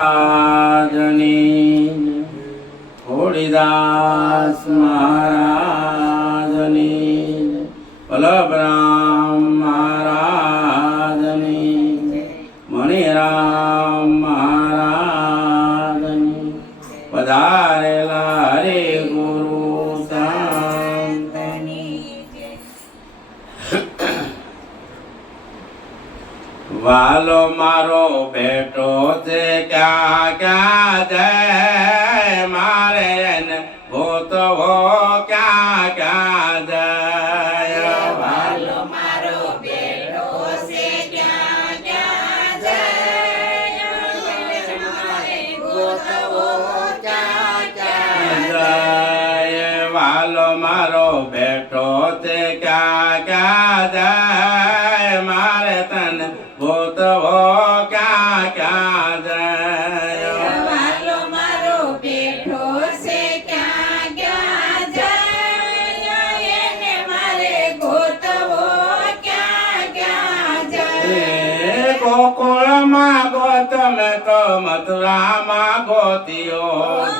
રાજની હોળીદાસ મહારાજની વલ્લભરામ મહારાજની મણિરામ મહારાજની પધારેલા હરે ગુરુ સંતની વાલો મારો બેટો તે ક્યાં ક્યાં જાય મારે એને ગોતવો ક્યાં ક્યાં જાય વાલો મારો બેટો છે ક્યાં ક્યાં જાય મારે ગોતવો ક્યાં ક્યાં જાય વાલો મારો બેટો તે ક્યાં ક્યાં જાય મારે તને ગોતવો ક્યાં ક્યાં જાય વાલો મારો બેટો છે ક્યાં ક્યાં જાય એને મારે ગોતવો ક્યાં ક્યાં જાય ગોકુળમાં ગોતમે તો મથુરામાં ગોત્યો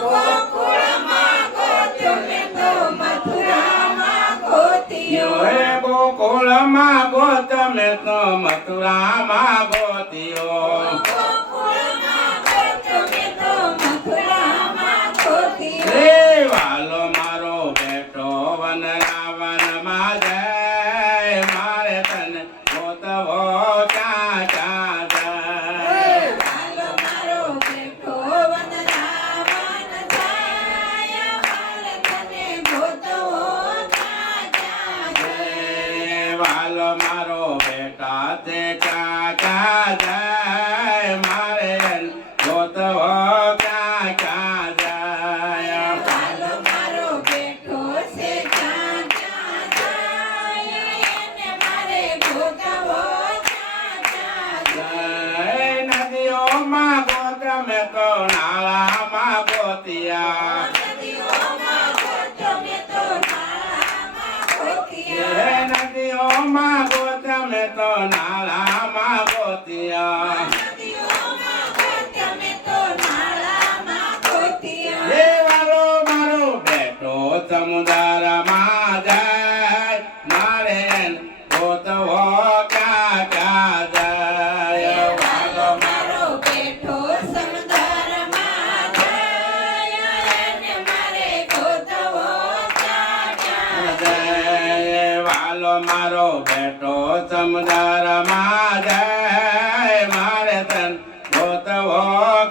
ગોકુળમાં ગોત્યો મેં તો મથુરામાં ગોત્યો ગોકુળમાં ગોતમે તો મથુરામાં ગોત્યો ગોકુળમાં ગોત્યો મેં તો મથુરામાં ગોત્યો રે વાલો મારો બેટો વન રાવણમાં જાય મારે તને ગોતવો ક્યાં ક્યાં જાય વાલો મારો બેટો વનરાવન જાય મારે તને ગોતવો ક્યાં ક્યાં જાય વાલો મારો બેટા તે ક્યાં ક્યાં જાય મારે એને ગોતવો ક્યાં ક્યાં જાય વાલો મારો બેટો છે ક્યાં ક્યાં જાય એને મારે ગોતવો ક્યાં ક્યાં જાય નદીઓમાં ગોતમે તો નાળામાં ગોતિયા નદીઓમાં ગોત્યો મેં તો નાળામાં ગોત્યા નદીઓમાં ગોતમે તો નાળામાં ગોતિયા નદીઓમાં ગોત્યો મેં તો નાળામાં ગોત્યા હે વાલો મારો બેટો સમુદ્રમાં જાય મારે એને ગોતવો ક્યાં ક્યાં જાય વાલો મારો બેટો સમુદ્રમાં જાય એને મારે ગોતવો ક્યાં ક્યાં જાય વાલો મારો બેટો સમુદ્રમાં જાય મારે તન ગોતવો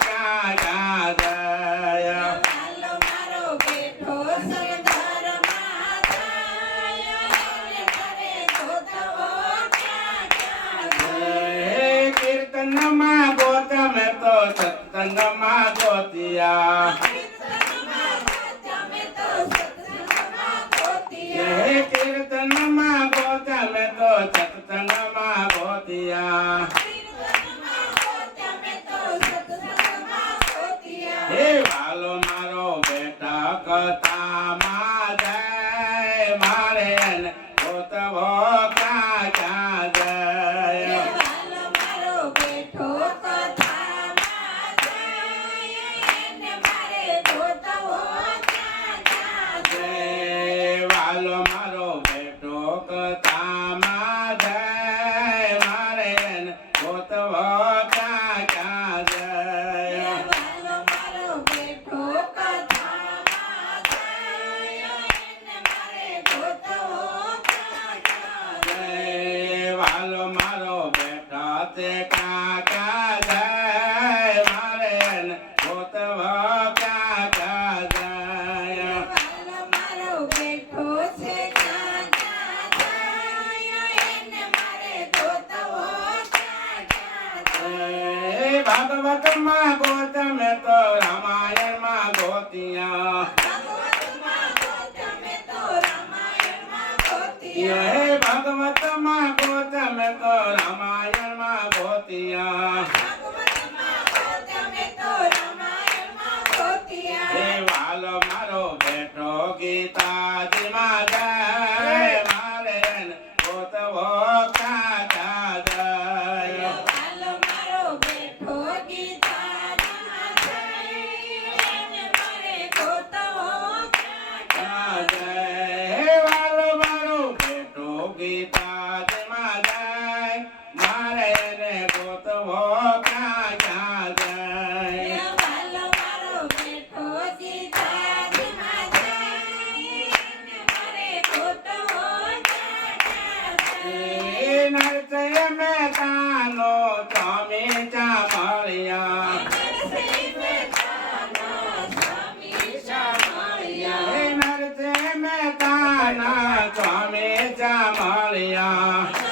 ક્યાં ક્યાં જાય વાલો મારો બેટો સમુદ્રમાં જાય એને મારે ગોતવો ક્યાં ક્યાં હે કીર્તનમાં ગોતમે તો સત્સંગમાં ગોતિયા સત્સંગમાં ગોત્યો મેં તો સત્સંગમાં ગોત્યા હે કીર્તનમાં ગોતમે તો સત્સંગમાં ગોતિયા કીર્તનમાં ગોત્યો મેં તો સત્સંગમાં ગોત્યા હે વાલો મારો બેટા કથામાં જાય મારે એને ગોતવો ક્યાં ક્યાં જાય વાલો મારો બેટો કથામાં જાય એને મારે ગોતવો ક્યાં ક્યાં જય વાલો મારો બેટો કથામાં જાય મારે એને ગોતવો ક્યાં ક્યાં જાય વાલો મારો બેટો કથામાં જાય એને મારે ગોતવો ક્યાં ક્યાં જય વાલો મારો બેટા તે ક્યાં ક્યાં જાય મારે એને ગોતવો ક્યાં ક્યાં જાય વાલો મારો બેટો છે ક્યાં ક્યાં જાય એને મારે ગોતવો ક્યાં ક્યાં જાય ભાગવતમાં ગોતમે તો રામાયણમાં ગોતિયા ભાગવતમાં ગોત્યો મેં તો રામાયણમાં ગોત્યા હે ભાગવતમાં ગોતમે તો રામાયણમાં ગોતિયા ભાગવતમાં ગોત્યો મેં તો રામાયણમાં ગોત્યા હે વાલો મારો બેટો ગીતાજીમાં જાય મારે એને ગોતવો ક્યાં ક્યાં જાય વાલો મારો બેટો ગીતા નાના સ્વામી જામળિયા